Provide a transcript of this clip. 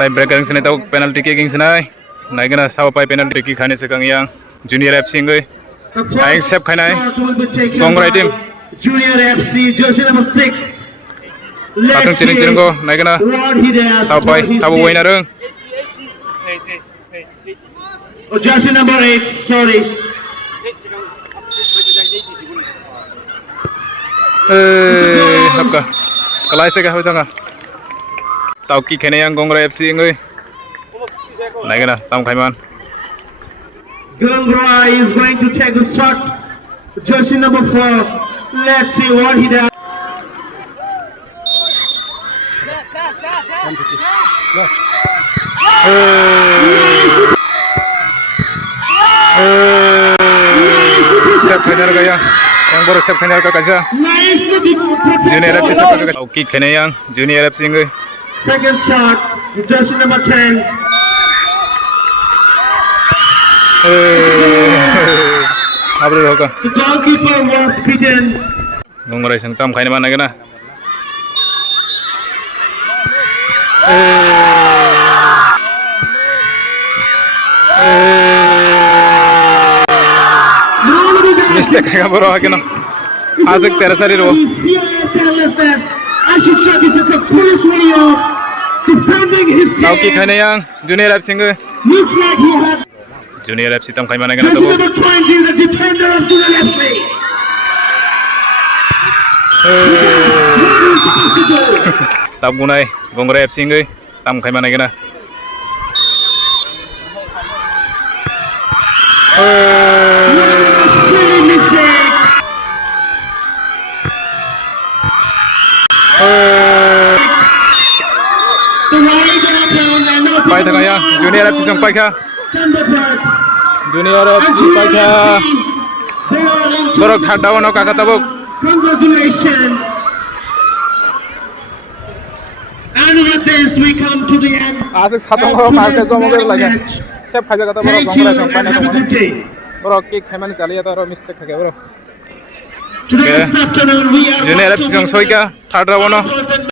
Time break ang sinay tawag penalty kicking sinay. Naigana sawa pa penalty kick khane sekang yang junior FC ngoi. Aing sep khanai. Gongrai team. Junior FC jersey number 6. Satang ciring go naigana sawa pa sawa waina rung. Oh, jersey number 8, sorry. Hapka. Kalai se ka hoitanga. Tau ki khane yang Gongrai FC ngoi. Naigana tam khaiman. Gongrai is going to take a shot. Jersey number 4. Let's see what he does. Sep khanyar gaya. Yang baru sep khanyar ka kaisa. Junior FC sep ka kaisa. Kick khane yang Junior FC ngoi. Second shot. Jersey number 10. Abre hoka. The goalkeeper was beaten. Gongrai sang tam khaine man nagena. Mistake ka boro hakena. Azak tera sarir wo. I should say this is a police video defending his team. Tauki khane yang Junior FC ngoi. Looks like he had. Junior FC tam khaine man nagena Jersey to. number 20, the defender of Junior FC. Tam gunai Gongrai FC ngoi tam khaine man nagena. Silly mistake. The right and not Pai thanga ya Junior FC sang pai kha. converted. Junior FC pai kha. They are in. Borok thada wono ka tabuk. Congratulations. And with this, we come to the end. Azak satong of ho ka today's ka jomoger lage. match. Sep khaja ka borok Thank you Gongrai sang pai and na have a good to. day. Borok kick khaimani chaliya ta ro mistake khage boro. Today this afternoon, we are Junior about FC to sang soika thada wono. win